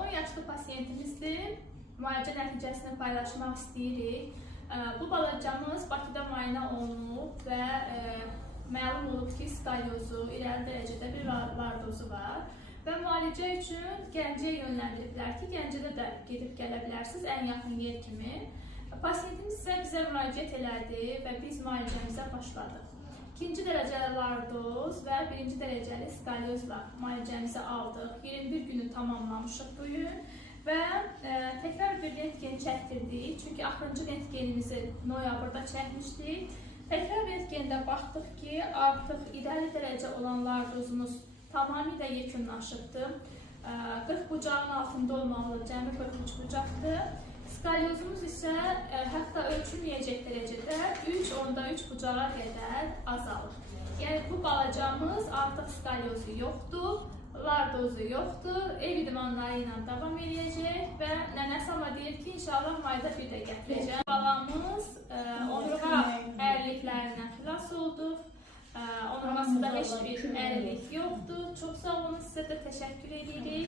10 yaşlı pasiyentimizdir. Müalicə nəticəsini paylaşmaq istəyirik. Bu balacamız Bakıda müayinə olunub və məlum olub ki, skalyozu, irəli dərəcədə bir vardozu var. Və müalicə üçün Gəncəyə yönləndiriblər ki, Gəncədə də gedib gələ bilərsiniz ən yaxın yer kimi. Pasiyentimiz isə bizə müraciət elədi və biz müalicəmizə başladıq. İkinci dərəcəli vardoz və birinci dərəcəli skalyozla müalicəmizi aldıq. 21 günü tamamlamışıq bugün və təkrar bir rentgen çəkdirdik. Çünki axırıncı rentgenimizi noyabrda çəkmişdik. Təkrar rentgendə baxdıq ki, artıq irəli dərəcə olan lardozumuz tamamilə yekunlaşıbdır. 40 bucağın altında olmalı, cəmi 43 bucaqdır. Skalyozumuz isə hətta ölçülməyəcək dərəcədə 3,3 bucağa qədər azalır. Yəni bu balacamız artıq skalyozu yoxdur, lardozu yoxdur, ev idmanları ilə davam edəcək və nənəsi amma deyir ki, inşallah mayda bir də gətirəcək. Balamız onurğa əyriliklərindən xilas olduq. Onurğasında heç bir əyrilik yoxdur. Çox sağ olun, sizə də təşəkkür edirik.